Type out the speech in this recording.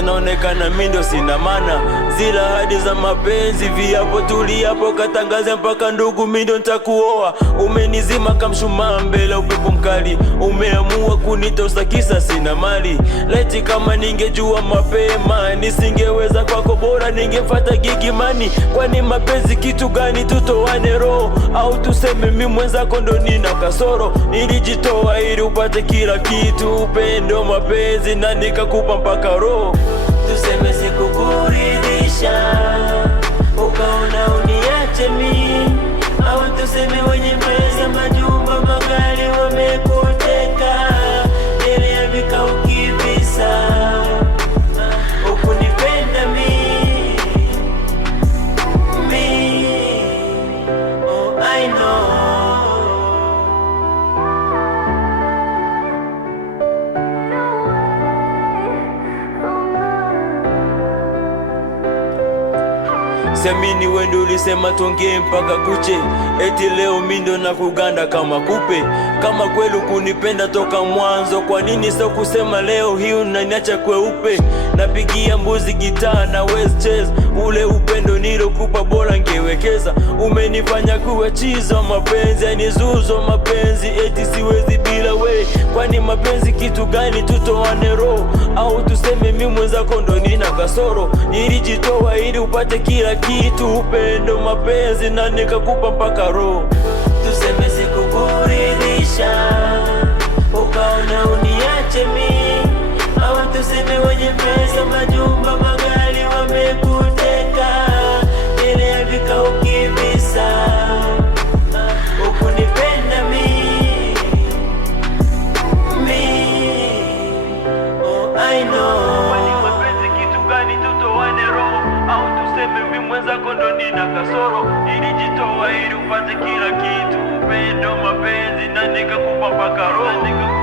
sasa naonekana mimi ndo sina maana. Zila hadi za mapenzi, viapo tuliapo, katangaza mpaka ndugu mimi ndo nitakuoa. Umenizima kamshumaa mbele upepo mkali, umeamua kunitosa kisa sina mali. Leti kama ningejua mapema, nisingeweza kwako, bora ningefuata gigimani. Kwani mapenzi kitu gani? Tutoane roho au tuseme mimi mwenzako ndo nina kasoro? Nilijitoa ili upate kila kitu, upendo mapenzi, na nikakupa mpaka roho. Tuseme sikukuridhisha ukaona uniache mimi, au tuseme wenye pesa, majumba, magari wamekuteka, ile ya vikao kivisa, ukunipenda mimi. Oh, I know. Siamini wendo ulisema tuongee mpaka kuche, eti leo mimi ndo nakuganda kama kupe. Kama kweli kunipenda toka mwanzo, kwa nini sio kusema leo hii unaniacha kweupe? Napigia mbuzi gitaa na West Chase, ule upendo nilokupa bora ngewekeza. Umenifanya kuwa chizo mapenzi, yanizuzo mapenzi, eti siwezi bila we. Kwani mapenzi kitu gani? Tutoane roho au tuseme mimi mwenzako ndo nina kasoro? Nilijitoa ili upate kila kitu, upendo mapenzi, na nikakupa mpaka roho. Tuseme sikukuridhisha ukaona uniache mimi, au tuseme wenye pesa, majumba, magari wamekuteka, ile ya vikao kivisa, ukunipenda mimi. Oh, I know. Kwani mapenzi kitu gani? Tutoane roho au tuseme mimi mwenzako ndo nina kasoro? Nilijitoa ili upate kila kitu, upendo mapenzi, na nikakupa mpaka roho.